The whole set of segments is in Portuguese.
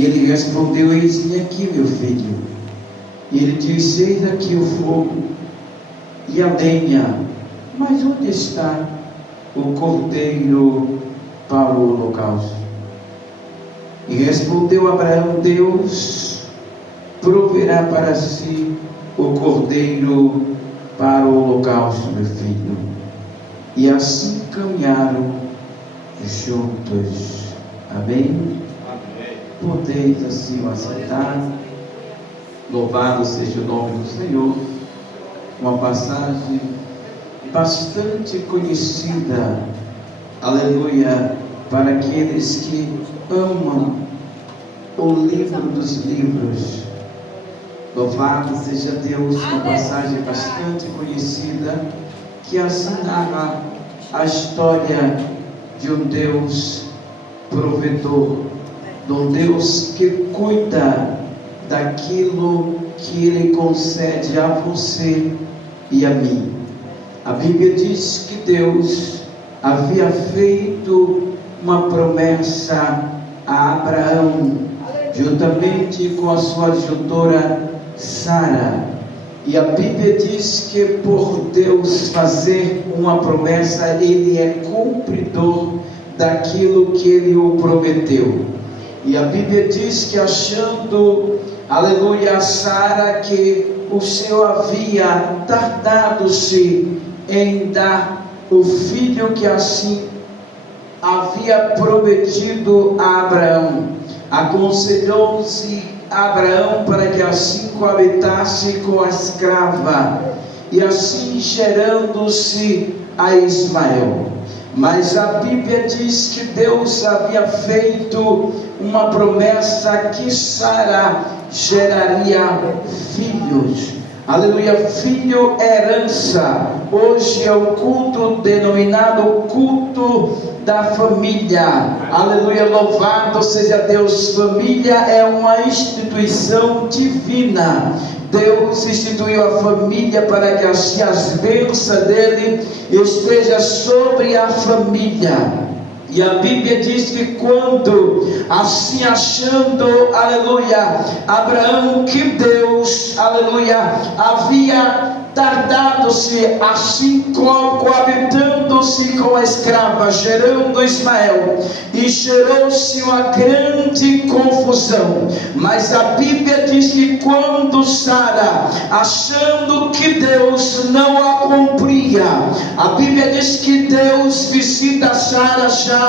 E ele respondeu: eis-me aqui, meu filho. E ele disse: eis aqui o fogo e a lenha, mas onde está o cordeiro para o holocausto? E respondeu Abraão: Deus proverá para si o cordeiro para o holocausto, meu filho. E assim caminharam juntos. Amém? Podeis assim o assentar. Louvado seja o nome do Senhor. Uma passagem bastante conhecida, aleluia, para aqueles que amam o livro dos livros. Louvado seja Deus. Uma passagem bastante conhecida, que assim narra a história de um Deus provedor, de um Deus que cuida daquilo que Ele concede a você e a mim. A Bíblia diz que Deus havia feito uma promessa a Abraão, juntamente com a sua adjutora Sara. E a Bíblia diz que por Deus fazer uma promessa, Ele é cumpridor daquilo que Ele o prometeu. E a Bíblia diz que, achando, aleluia, Sara, que o Senhor havia tardado-se em dar o filho que assim havia prometido a Abraão, aconselhou-se Abraão para que assim coabitasse com a escrava, e assim gerando-se a Ismael. Mas a Bíblia diz que Deus havia feito uma promessa que Sara geraria filhos. Aleluia, filho é herança. Hoje é o culto denominado culto da família. Aleluia, louvado seja Deus. Família é uma instituição divina. Deus instituiu a família para que assim as bênçãos dele esteja sobre a família. E a Bíblia diz que quando assim achando, aleluia, Abraão, que Deus, aleluia, havia tardado-se, assim coabitando-se com a escrava, gerando Ismael, e gerou-se uma grande confusão. Mas a Bíblia diz que quando Sara, achando que Deus não a cumpria, a Bíblia diz que Deus visita Sara já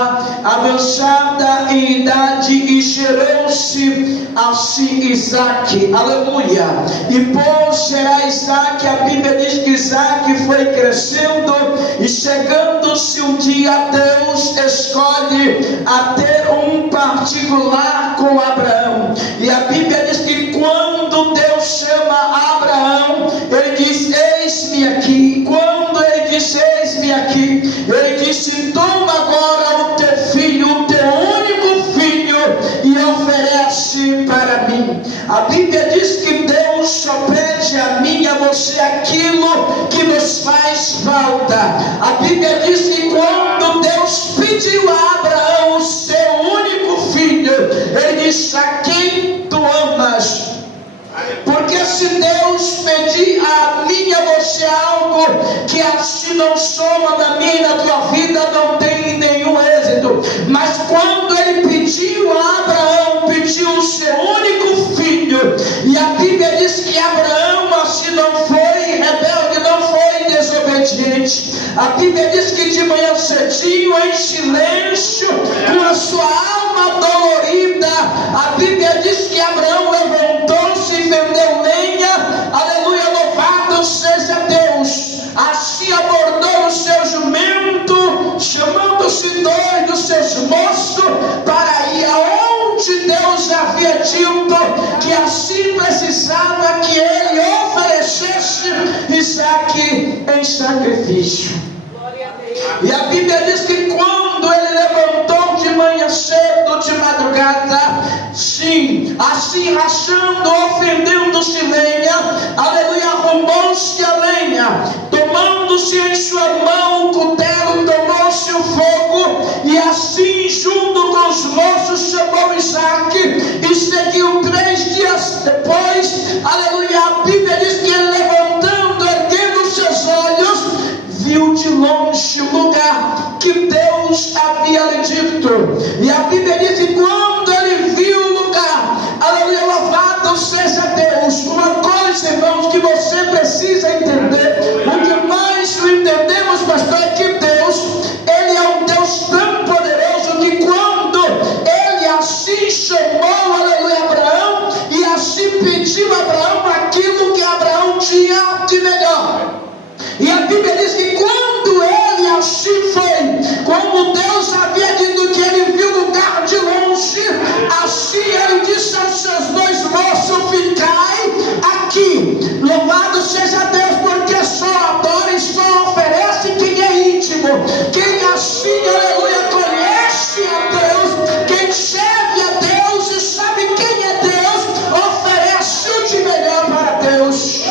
avançada em idade, e gerou-se assim Isaque, aleluia. E por gerar Isaque, a Bíblia diz que Isaque foi crescendo, e chegando-se um dia, Deus escolhe a ter um particular com Abraão. E a Bíblia diz que quando Deus chama Abraão, ele diz: eis-me aqui. Quando ele disse: eis-me aqui, ele disse: toma agora o teu filho, o teu único filho, e oferece para mim. A Bíblia diz que Deus só pede a mim e a você aquilo que nos faz falta. A Bíblia diz que quando Deus pediu a Abraão o seu único filho, ele disse: a quem tu amas? Porque se Deus pedir a mim e a você algo que assim não soma na minha e na tua vida, não tem nenhum êxito. Mas quando ele pediu a Abraão, pediu o seu único filho, e a Bíblia diz que Abraão assim não foi rebelde, não foi desobediente. A Bíblia diz que de manhã cedinho, em silêncio, com a sua alma dolorida, a Bíblia diz que Abraão levantou-se e vendeu lenha, aleluia, louvado seja Deus. Assim abordou o seu jumento, chamando-se dois dos seus moços, para ir aonde Deus havia dito que assim precisava que ele oferecesse Isaque em sacrifício. E a Bíblia diz que quando ele levantou de manhã cedo, de madrugada, sim, assim rachando, ofendendo-se lenha, aleluia, arrumou-se a lenha, tomando-se em sua mão o cutelo, tomou-se o fogo, e assim junto com os moços chamou Isaque, e seguiu 3 dias depois, aleluia, a Bíblia diz que ele levantando, erguendo os seus olhos, viu de longe o lugar que Deus havia lhe dito. E a Bíblia diz que quando ele viu o lugar, aleluia, louvado seja Deus. Uma coisa, irmãos, que você precisa entender, o que nós não entendemos, pastor, é que Deus, Ele é um Deus tão poderoso que quando Ele assim chamou, aleluia, Abraão, e assim pediu a Abraão aquilo que Abraão tinha de melhor. E a Bíblia diz que quando ele assim foi, como Deus havia dito que ele viu o lugar de longe, assim ele disse aos seus 2 moços: ficai aqui. Louvado seja Deus, porque só adora e só oferece quem é íntimo, quem assim, aleluia, conhece a Deus, quem serve a Deus e sabe quem é Deus, oferece o de melhor para Deus.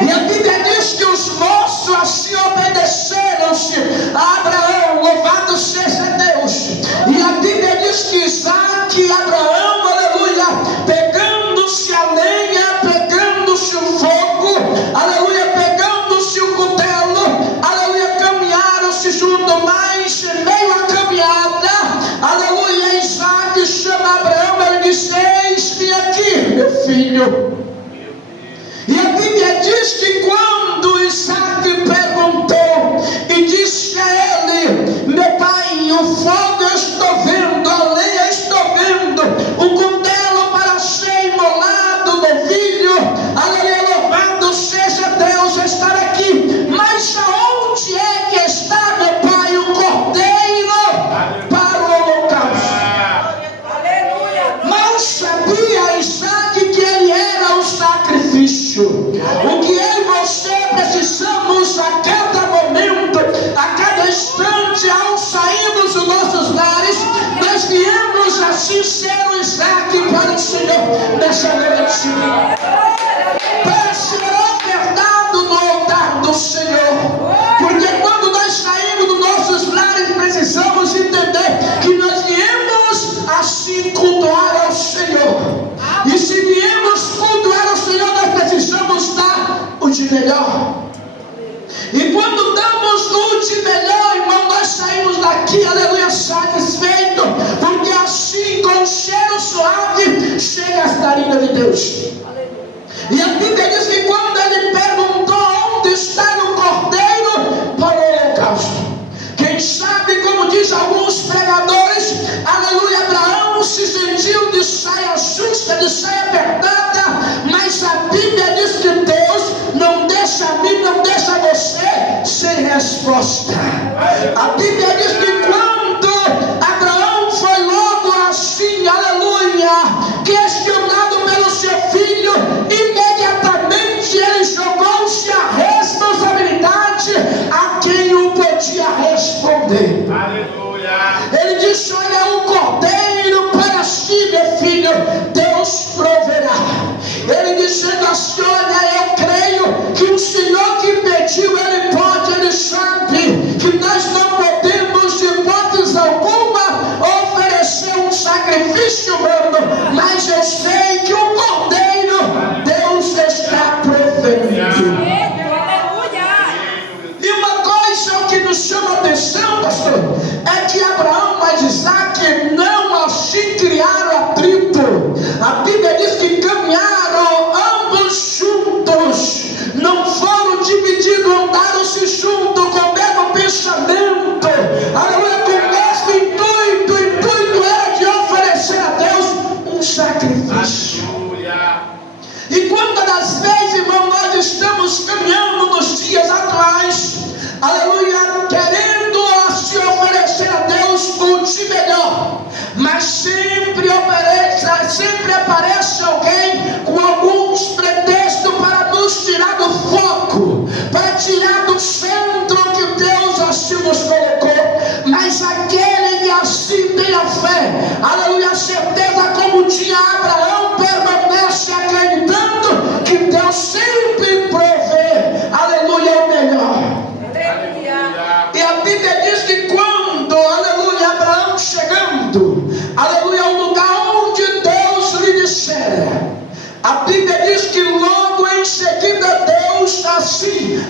E a Bíblia diz que os moços assim obedeceram-se a Abraão, louvado seja Deus. E a Bíblia diz que Isaac e Abraão, aleluia, pegando-se a lenha, pegando-se o fogo, aleluia, pegando-se o cutelo, aleluia, caminharam-se junto, mas em meio à caminhada, aleluia, Isaac chama Abraão, ele diz: eis-me aqui, meu filho. E a Bíblia diz que quando Isaac perguntou e disse a ele: meu pai, o fogo eu estou vendo, a lenha estou vendo, o cutelo para ser imolado, novilho, aleluia, louvado seja Deus estar aqui, mas aonde é que está, meu pai, o cordeiro para o holocausto? Mal sabia Isaac que ele era o sacrifício. O que eu e você precisamos a cada momento, a cada instante, ao sairmos dos nossos lares, nós viemos assim ser o Isaac para o Senhor nessa noite, para ser ofertado no altar do Senhor. Porque quando nós saímos dos nossos lares, precisamos entender que nós viemos assim cultuar ao Senhor. E se viemos cultuar ao Senhor, nós precisamos dar o de melhor. E quando damos o de melhor, irmão, nós saímos daqui, aleluia, satisfeito, porque assim, com um cheiro suave, chega as narinas de Deus. E a Bíblia diz que quando ele perguntou onde está o cordeiro para o holocausto, quem sabe, como diz alguns pregadores, aleluia, Abraão se sentiu de saia justa, de saia apertada, mas a Bíblia diz que Deus não deixa a mim, não deixa você sem resposta. A Bíblia diz que quando Abraão foi logo assim, aleluia, questionado pelo seu filho, imediatamente ele jogou-se a responsabilidade a quem o podia responder. Aleluia. Ele disse: olha, um cordeiro para si, meu filho, Deus proverá. Ele dizendo assim: olha, eu creio que o Senhor que pediu, Ele pode, Ele sabe que nós não podemos de hipótese alguma oferecer um sacrifício humano, mas eu sei que o cordeiro Deus está provendo. E uma coisa que nos chama a atenção, pastor, é que Abraão mais Isaac não assim criaram atrito. A Bíblia diz que caminharam ambos juntos, não foram divididos, andaram-se juntos com o mesmo pensamento, aleluia, com o mesmo intuito. O intuito era de oferecer a Deus um sacrifício. Aleluia. E quantas das vezes, irmão, nós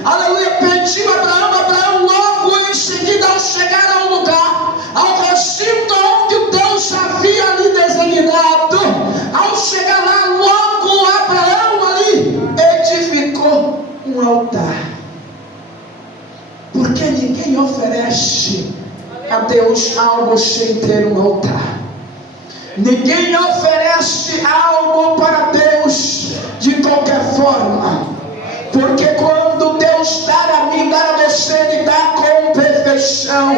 aleluia, pediu a Abraão. Abraão logo em seguida, ao chegar ao lugar, ao recinto onde Deus havia ali designado, ao chegar lá, logo Abraão ali edificou um altar. Porque ninguém oferece a Deus algo sem ter um altar. Ninguém oferece algo para Deus de qualquer forma. Porque quando Deus dá a mim, dá a você, Ele dá com perfeição.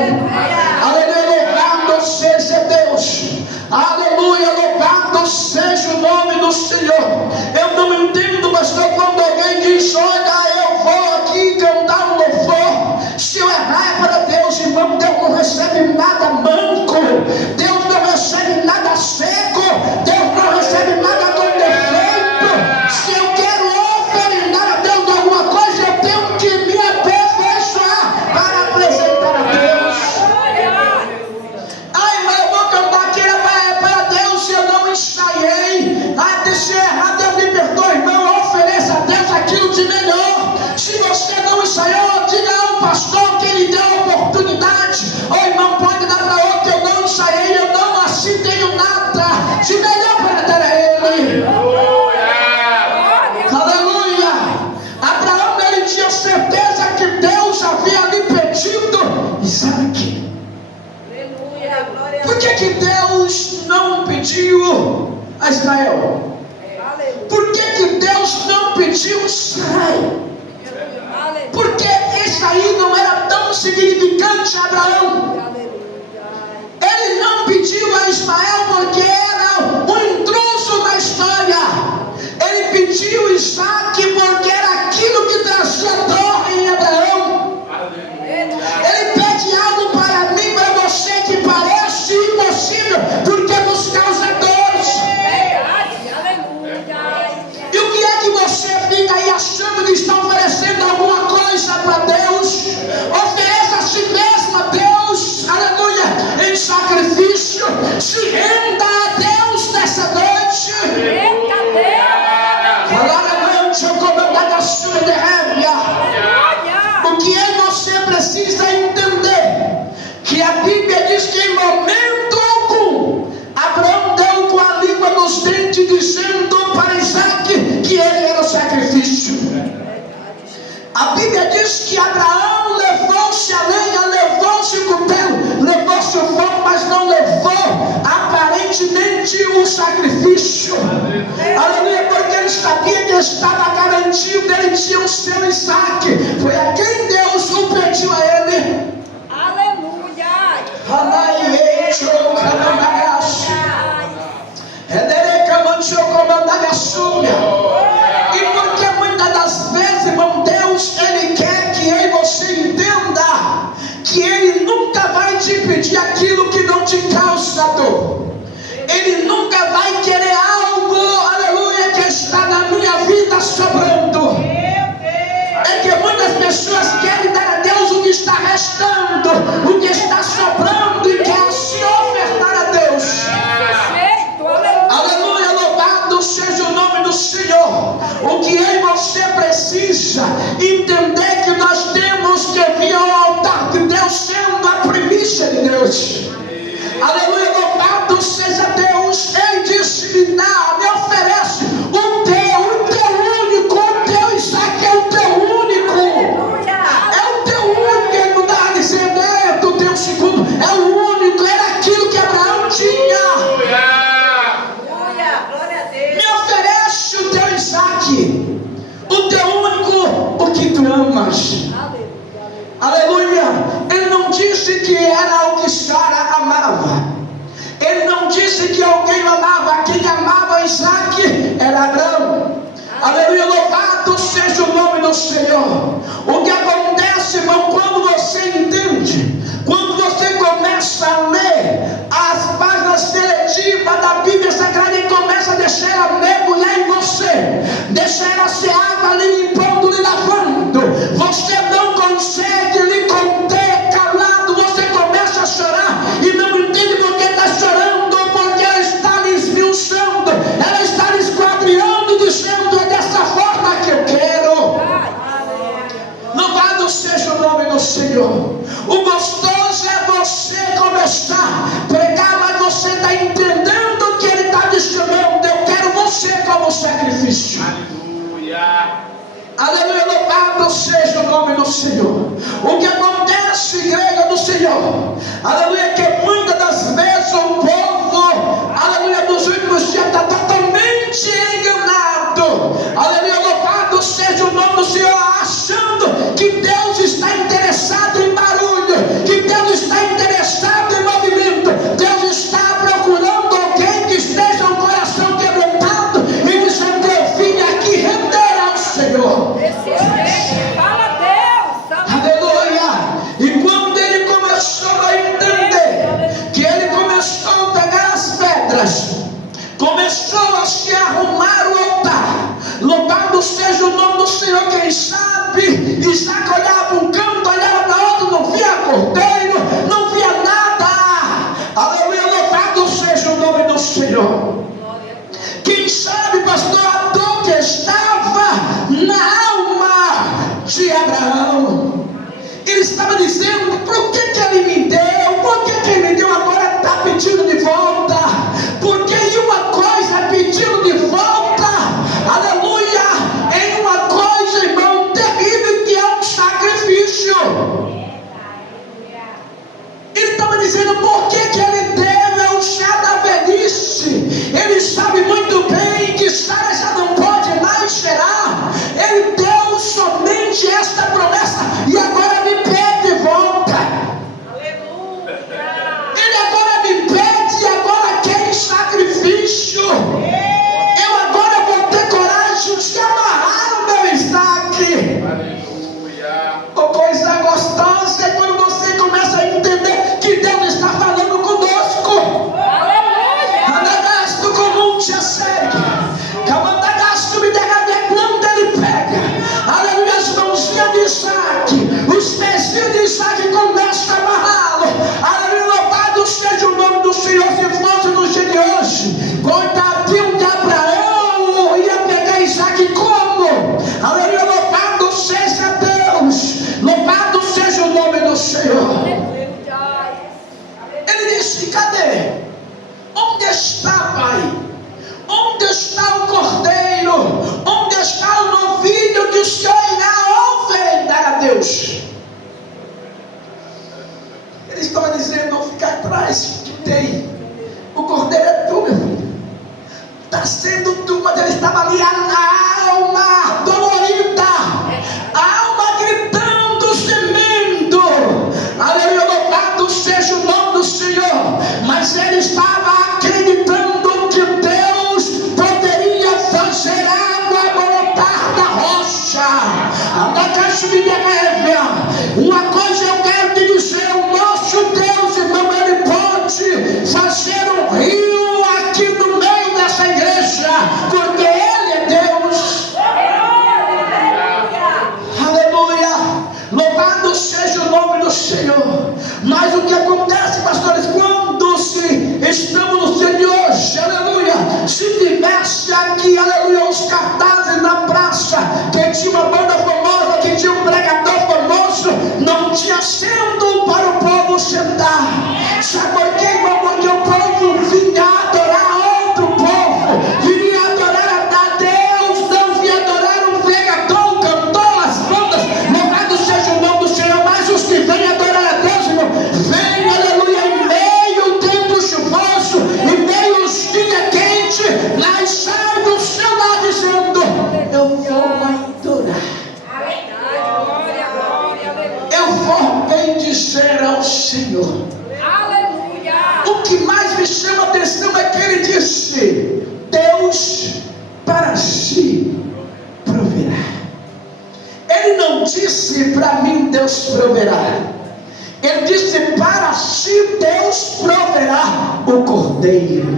Aleluia, louvado seja Deus. Aleluia, louvado seja o nome do Senhor. Eu não entendo, pastor, quando alguém diz: olha, eu vou aqui cantar um louvor. Se eu errar é para Deus, irmão. Deus não recebe nada manco. Deus não recebe nada seco. Deus não recebe nada com defeito. Se eu quero ofertar a Deus alguma coisa, eu tenho que me aperfeiçoar para apresentar a Deus. Ai, mas eu vou cantar aqui para Deus se eu não ensaiei. Ah, deixa eu errar, Deus me perdoa, irmão. Ofereça a Deus aquilo de melhor. Se você não ensaiou, diga ao pastor que ele deu a oportunidade. Ô irmão, pode dar para outro. Eu não ensaiei, eu não assim tenho nada de melhor para dar a ele. Aleluia. Abraão, ele tinha certeza que Deus havia lhe pedido Isaac. Por que Deus não pediu a Israel? Por que Deus não pediu Israel? Porque isso aí não era tão significante a Abraão. Ele não pediu a Ismael porque era um intruso na história. Ele pediu Isaac porque era aquilo que trazia dor em Abraão. Ele pede algo para mim, para você, que parece impossível, porque nos causa dores. E o que é que você fica aí achando que está oferecendo alguma coisa para Deus? Ofereça a si mesmo a Deus, aleluia, em sacrifício. Se renda a Deus nessa noite. O que é que você precisa entender? Que a Bíblia diz que em momento algum Abraão deu com a língua nos dentes, dizendo para Isaac que ele era o sacrifício. A Bíblia diz que Abraão levou-se a lenha, levou-se o cutelo, levou-se o fogo, mas não levou aparentemente o sacrifício. Aleluia, porque ele sabia que estava garantido, ele tinha o seu Isaac. Foi a quem Deus o pediu a ele. Aleluia. E porque muitas das vezes, irmão, Deus, Ele quer que eu e você entenda que Ele nunca vai te pedir aquilo que não te causa dor. Ele nunca vai querer algo, aleluia, que está na minha vida sobrando. É que muitas pessoas querem dar a Deus o que está restando, o que está sobrando, e quer se ofertar a Deus. Aleluia, louvado seja o nome do Senhor. O que eu e você precisa entender, que nós temos que vir ao altar de Deus sendo a primícia de Deus. Aleluia, louvado seja Deus. Ele disse: me dá, me oferece o teu único, o teu Isaac é o teu único. É o teu único. Ele não estava dizendo: tu tem um segundo. É o único, era aquilo que Abraão tinha. Me oferece o teu Isaac, o teu único, o que tu amas. Aleluia. Ele não disse que era o que Sara amava. Ele não disse que alguém amava. Quem amava Isaac era Abraão. Aleluia, louvado seja o nome do Senhor. O que acontece, irmão, quando você entende, quando você começa a ler as páginas seletivas da Bíblia Sagrada e começa a deixar ela mergulhar em você, deixar ela ser água ali limpando, lhe lavando, você não consegue lhe conter, calado, você começa a chorar e não entende por que está chorando, porque ela está lhe esmiuçando, ela está lhe esquadrinhando, dizendo: é dessa forma que eu quero. Aleluia, louvado seja o nome do Senhor. O que acontece, igreja do Senhor, aleluia, que muitas das vezes o povo, aleluia, nos últimos dias está totalmente enganado. Aleluia, louvado seja o nome do Senhor, achando que Deus está interessado em barulho, que Deus está interessado em movimento. Deus está procurando alguém que esteja com o coração quebrantado e dizendo: eu vim aqui render ao Senhor. Fala Deus, aleluia. E quando ele começou a entender que ele começou a pegar as pedras, começou a se arrumar o altar, louvado seja o nome do Senhor. Quem sabe Isaac olhava um canto, olhava para outro, não via cordeiro, não via nada. Aleluia, louvado seja o nome do Senhor. Quem sabe, pastor, a dor que estava na alma de Abraão, ele estava dizendo: por que ele me deu? Por que ele me deu agora está pedindo de volta? Porque em uma coisa pedindo de volta, aleluia, em uma coisa, irmão, terrível, que é um sacrifício. Ele estava dizendo: por que ele deve ao chá da velhice? Ele sabe muito bem que Sara já não pode mais gerar. Ele deu somente esta promessa e agora me pede de volta. aleluia. Ele agora me pede e agora quer sacrifício. Eu agora vou ter coragem de amarrar o meu Isaac. Aleluia. Oh, coisa gostosa é quando você começa a entender que Deus está falando conosco. Anagasto comum te segue. Camandagasto me derrame quando ele pega. Aleluia, as mãozinhas de Isaac, os pezinhos de Isaac começam a amarrá-lo. Aleluia, louvado seja o nome do Senhor. Se fosse no dia de hoje, coitadinho de Abraão, ia pegar Isaac como? Aleluia, louvado seja Deus. Louvado seja o nome do Senhor. Ele disse: cadê? Onde está, pai? Onde está o cordeiro? Onde está o novilho que o Senhor irá oferendar a Deus? Ele estava dizendo: não fica atrás, que tem. O cordeiro é tu, meu filho. Está sendo tu, mas ele estava ali, a alma dolorida, a alma gritando, gemendo. Aleluia, louvado seja o nome do Senhor. Mas ele estava acreditando que Deus poderia fazer água brotar da rocha. Uma coisa eu quero te dizer: o nosso Deus, irmão, ele pode fazer um rio aqui no meio dessa igreja, porque ele é Deus. Aleluia, louvado seja o nome do Senhor. Mas o que acontece, pastores, quando estamos no dia de hoje, aleluia, se tivesse aqui, aleluia, os cartazes na praça, que tinha uma banda famosa, que tinha um pregador famoso, não tinha assento para o povo sentar. Sabe por quê, irmão? Porque o povo vinha adorar outro povo, viria adorar a Deus, não vinha adorar um pregador, um cantor, as bandas. Louvado seja o nome do Senhor. Mas os que vêm adorar a Deus, irmão, vem, aleluia, em meio tempo chuvoso, em meio os dias quente, mas sai do céu lá dizendo: eu vou adorar, eu vou bendizer ao Senhor. Aleluia. O que mais me chama a atenção é que ele disse: Deus para si proverá. Ele não disse: para mim Deus proverá. Ele disse: para si Deus proverá o cordeiro.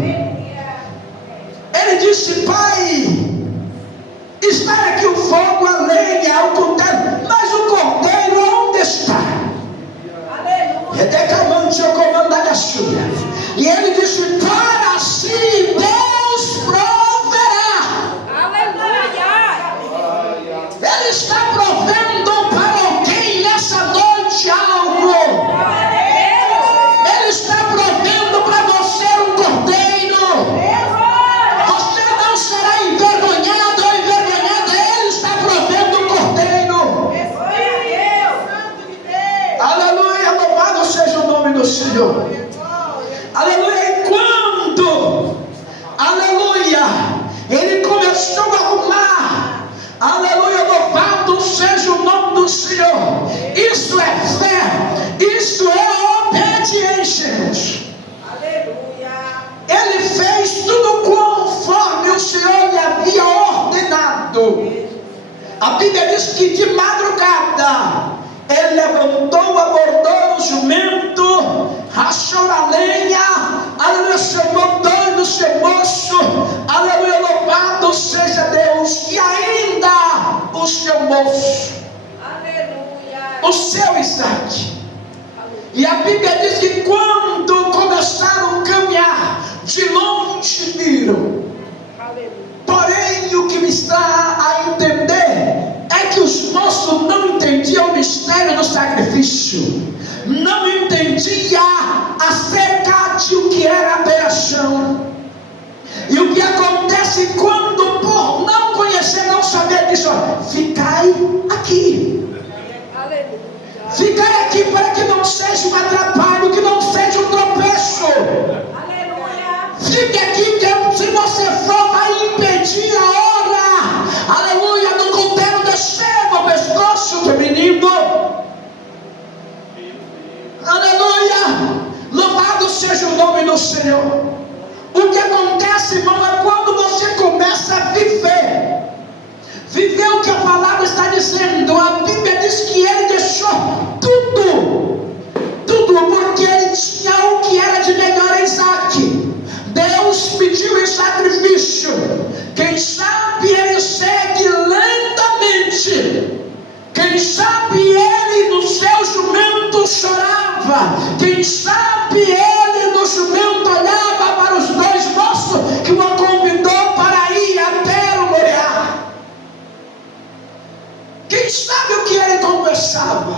Ele disse: Pai, está aqui o fogo, a lenha, o cutelo, mas o cordeiro onde está? E ele disse: para si Deus proverá. Ele está provendo para alguém nessa noite algo. Ele está provendo para você um cordeiro. Você não será envergonhado ou envergonhada. Ele está provendo um trabalho. Aleluia. E quando, aleluia, ele começou a arrumar, aleluia, louvado seja o nome do Senhor. Isso é fé, isso é obediência. Aleluia. Ele fez tudo conforme o Senhor lhe havia ordenado. A Bíblia diz que de madrugada ele levantou, abordou o jumento, rachou a lenha, aleluia, chamou dois do seu moço, aleluia, louvado seja Deus, e ainda o seu moço, Aleluia. o seu Isaac. E a Bíblia diz que quando começaram a caminhar, de longe viram. Aleluia. Porém, o que me está a entender é que os moços não entendiam o mistério do sacrifício, não entendiam acerca de o que era adoração. E o que acontece quando, por não conhecer, não saber disso, ficai aqui. Aleluia. Ficai aqui para que não seja um atrapalho, que não seja um tropeço. Aleluia. Fique aqui, que se você for, vai impedir a hora, aleluia, do cordeiro descer no pescoço do menino. Aleluia. Louvado seja o nome do Senhor. O que acontece, irmão, é quando você começa a viver o que a palavra está dizendo. A Bíblia diz que ele deixou tudo, porque ele tinha o que era de melhor em Isaac. Deus pediu em sacrifício. Quem sabe ele segue lentamente. Quem sabe ele no seu jumento chorava. Quem sabe ele no jumento olhava para os dois moços que o convidou para ir até o Moriá. Quem sabe o que ele conversava?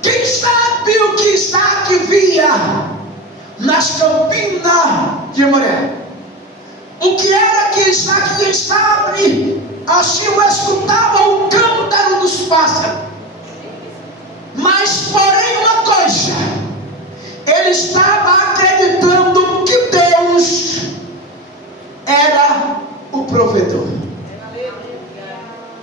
Quem sabe o que Isaac via nas campinas de Moré? O que era que Isaac, quem sabe, assim o escutava o cântaro dos pássaros. Mas porém uma coisa, ele estava acreditando que Deus era o provedor.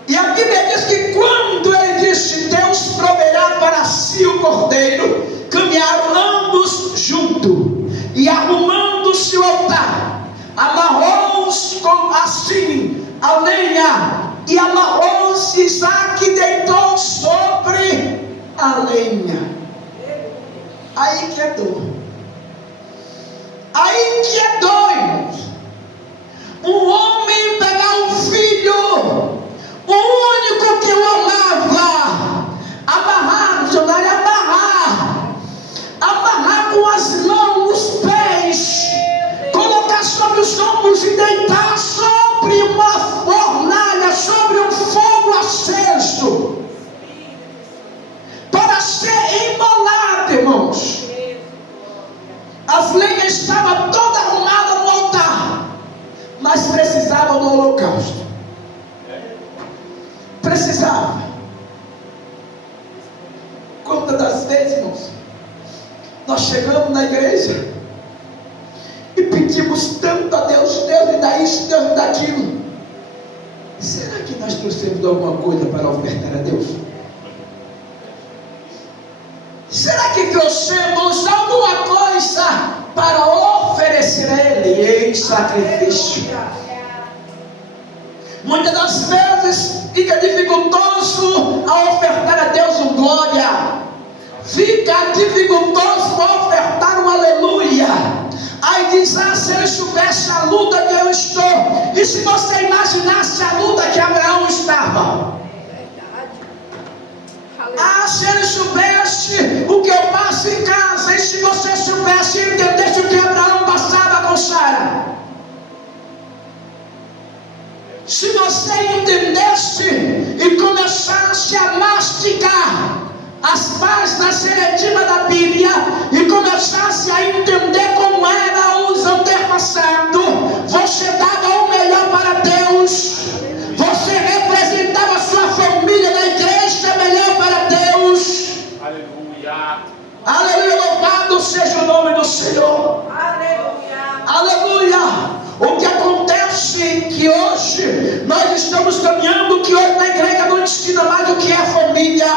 E a Bíblia diz que quando ele disse Deus proverá para si o cordeiro, caminharam ambos juntos, e arrumando-se o altar, amarrou-se assim a lenha, e amarrou-se Isaac e deitou sobre a lenha. Aí que é dor. Aí que é dor. Um homem pegar um filho, o único que o amava, amarrar, dicionário, amarrar com as mãos nos pés, colocar sobre os ombros e deitar sobre uma fornalha, sobre um fogo aceso, para ser imolado, irmãos. As lenhas estavam todas arrumadas no altar, mas precisavam do holocausto. Precisava. Quantas das vezes, irmãos, nós chegamos na igreja e pedimos tanto a Deus, Deus me dá isso, Deus me dá aquilo. Será que nós trouxemos alguma coisa para ofertar a Deus? Será que trouxemos alguma coisa para oferecer a Ele em sacrifício? Muitas das vezes fica dificultoso a ofertar a Deus um glória, fica dificultoso a ofertar um aleluia. Aí diz, se eu soubesse a luta que eu estou, e se você imaginasse a luta que Abraão estava, se ele soubesse o que eu passo em casa, e se você soubesse e entendesse o que Abraão passava com Sara, se você entendesse e começasse a mastigar as páginas seletivas da Bíblia e começasse a entender como eram os antepassados, você dava o melhor para Deus, você representava a sua família na igreja melhor para Deus. Aleluia. Senhor. Aleluia. O que acontece que hoje nós estamos caminhando, que hoje na igreja não ensina mais o que é família,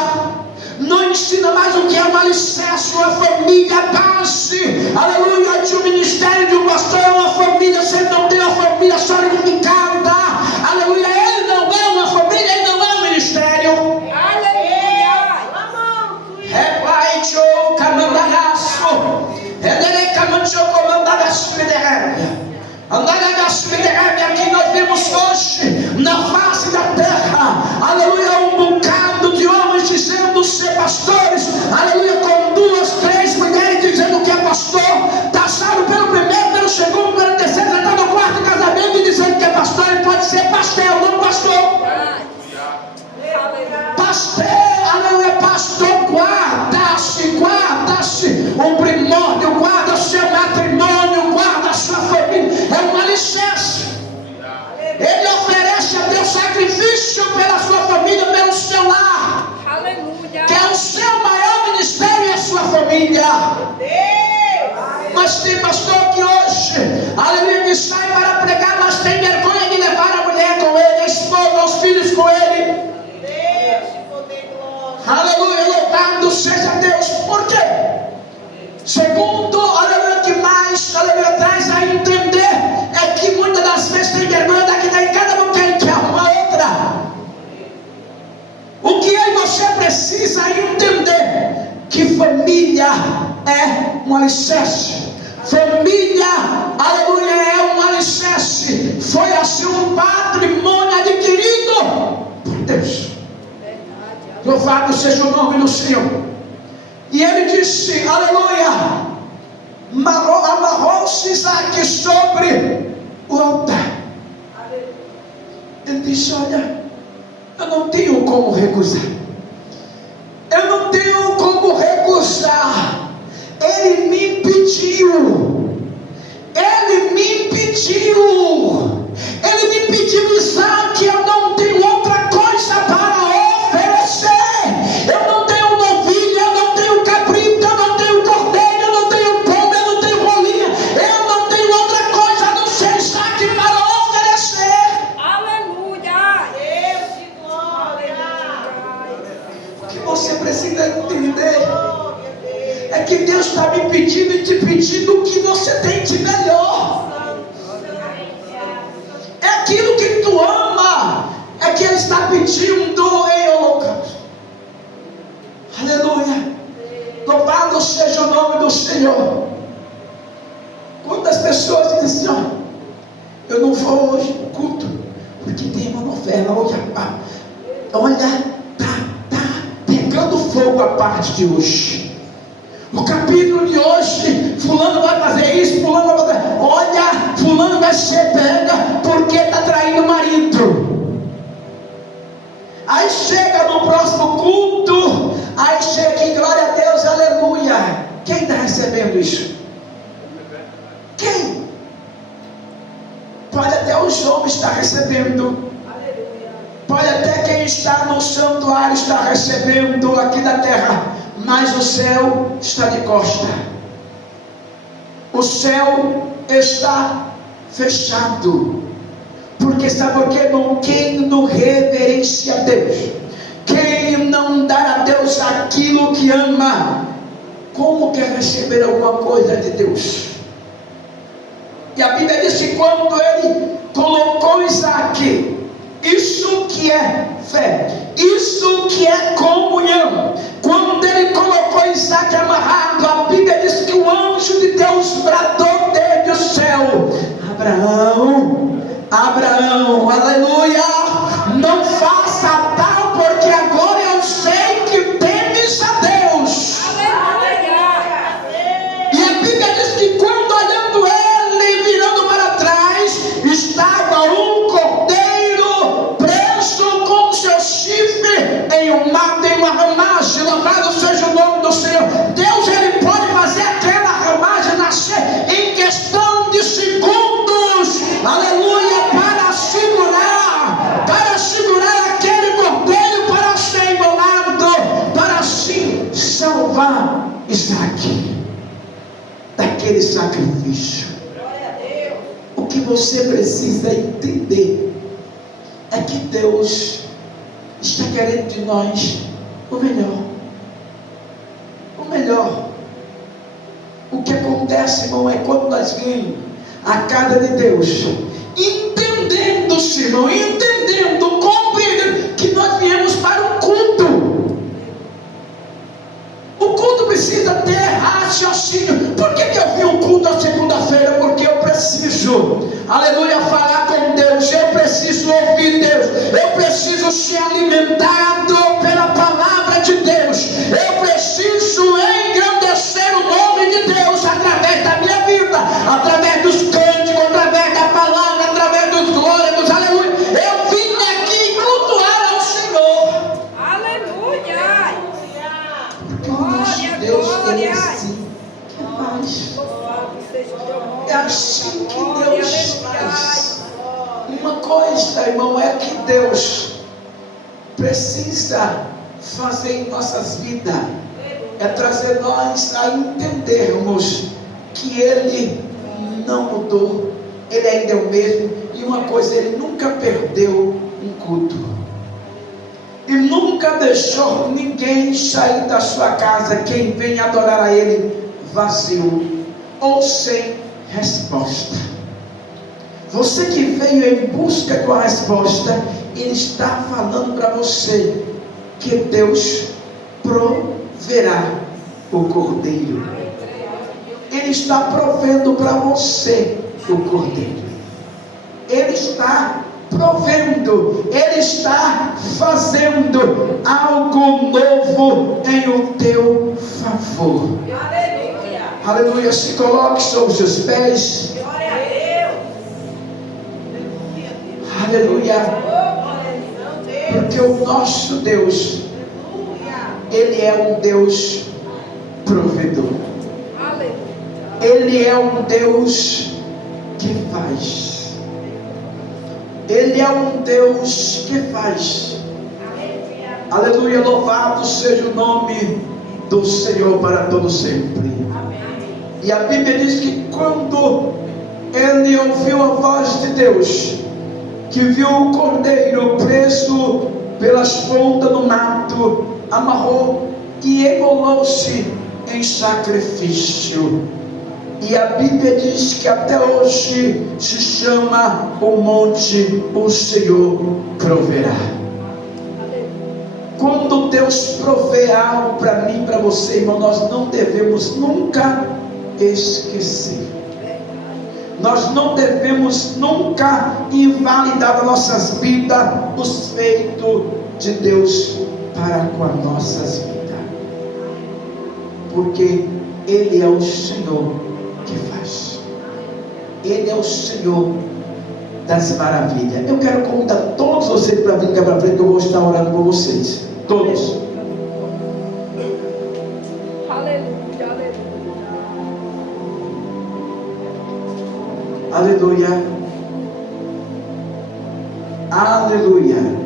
não ensina mais o que é um alicerce, uma família base, aleluia, de um ministério, de um pastor, é uma família. Você não tem uma família solidificada, aleluia, ele não é uma família, ele não é um ministério. Aleluia. É pai, tio, camandagaço, aqui nós vemos hoje na face da terra, aleluia, um bocado de homens dizendo ser pastores, aleluia, com 2, 3 mulheres dizendo que é pastor, taxado pelo primeiro, pelo segundo, pelo terceiro, já está no quarto casamento e dizendo que é pastor. Ele pode ser pastel, não pastor. Pastor, aleluia, pastor, guarda-se o primórdio, guarda o seu matrimônio, guarda a sua família, é um alicerce. Ele oferece a Deus sacrifício pela sua família, pelo seu lar. Aleluia. Que é o seu maior ministério e a sua família. Mas tem pastor que hoje, aleluia, que sai para pregar, mas tem vergonha de levar a mulher com ele, a esposa, os filhos com ele. Aleluia, louvado seja Deus. Por quê? Segundo, aleluia, que mais, aleluia, traz a entender é que muitas das vezes tem vergonha daqui, daí cada um quer arrumar outra. O que eu e você precisa entender que família é um alicerce. Família, aleluia, é um alicerce. Foi assim um patrimônio adquirido por Deus. Louvado seja o nome do Senhor. E ele disse, aleluia, amarrou-se Isaac sobre o altar. Ele disse, olha, eu não tenho como recusar. Eu não tenho como recusar. Ele me impediu. Ele me impediu. Ele me impediu, Isaac, eu não tenho outra coisa para oferecer. Eu não tenho novilha, eu não tenho cabrito, eu não tenho cordeiro, eu não tenho pomba, eu não tenho rolinha. Eu não tenho outra coisa a não ser Isaac para oferecer. Aleluia. Deus de glória. O que você precisa entender é que Deus está me pedindo e te pedindo o que você tem de melhor. É aquilo que tu ama, é que Ele está pedindo em holocausto. Aleluia. Louvado seja o nome do Senhor. Quantas pessoas dizem assim, ó, eu não vou hoje no culto, porque tem uma novela hoje. Olha, tá pegando fogo a parte de hoje. No capítulo de hoje, fulano vai fazer isso, fulano vai fazer. Olha, fulano vai ser pega porque está traindo o marido. Aí chega no próximo culto, aí chega aqui, glória a Deus, aleluia. Quem está recebendo isso? Quem? Pode até os homens estar recebendo. Pode até quem está no santuário estar recebendo aqui da terra. Mas o céu está de costa. O céu está fechado. Porque sabe por quê? Quem não reverencia a Deus, quem não dá a Deus aquilo que ama, como quer receber alguma coisa de Deus? E a Bíblia diz que quando ele colocou Isaac, isso que é fé, isso que é comunhão, quando ele colocou Isaac amarrado, a Bíblia diz que o anjo de Deus bradou desde o céu: Abraão, Abraão, aleluia, não faça tal, porque agora eu sei que temes a Deus. E a Bíblia diz que quando olhando ele, virando para trás, estava um cordeiro preso com seu chifre em uma ramagem. Louvado seja o nome do Senhor. Deus, ele pode fazer aquela ramagem nascer em questão de segundos, aleluia, para segurar sacrifício. O que você precisa entender é que Deus está querendo de nós o melhor. O melhor. O que acontece, irmão, é quando nós vemos a casa de Deus, entendendo, irmão, entendendo, compreendendo que nós viemos para o culto. O culto precisa ter raciocínio. Por que eu vim ao culto na segunda-feira? Porque eu preciso, aleluia, falar com Deus. Eu preciso ouvir Deus. Eu preciso ser alimentado pela palavra de Deus. Eu preciso engrandecer o nome de Deus através da minha vida, através dos cânticos, através da palavra, através dos glórias, aleluia. Eu vim aqui cultuar ao Senhor. Aleluia. Porque o nosso Deus é assim que faz. É assim que Deus faz. Uma coisa, irmão, é que Deus precisa fazer em nossas vidas, é trazer nós a entendermos que Ele não mudou, Ele ainda é o mesmo. E uma coisa, Ele nunca perdeu um culto, e nunca deixou ninguém sair da sua casa, quem vem adorar a Ele, vazio ou sem resposta. Você que veio em busca de uma resposta, Ele está falando para você que Deus proverá o cordeiro. Ele está provendo para você o cordeiro. Ele está provendo, Ele está fazendo algo novo em o teu favor. Aleluia. Aleluia. Se coloque sobre os seus pés. Glória a Deus. Aleluia. Porque o nosso Deus, Ele é um Deus provedor. Aleluia. Ele é um Deus que faz. Ele é um Deus que faz. Aleluia. Louvado seja o nome do Senhor para todo sempre. E a Bíblia diz que quando ele ouviu a voz de Deus, que viu o cordeiro preso pelas pontas no mato, amarrou e emolou-se em sacrifício. E a Bíblia diz que até hoje se chama o monte O Senhor Proverá. Quando Deus provê algo para mim, para você, irmão, nós não devemos nunca esquecer. Nós não devemos nunca invalidar das nossas vidas os feitos de Deus para com as nossas vidas, porque Ele é o Senhor que faz. Ele é o Senhor das maravilhas. Eu quero convidar todos vocês para vir cá para frente, que eu vou estar orando por vocês. Todos. Aleluia. Aleluia. Aleluia.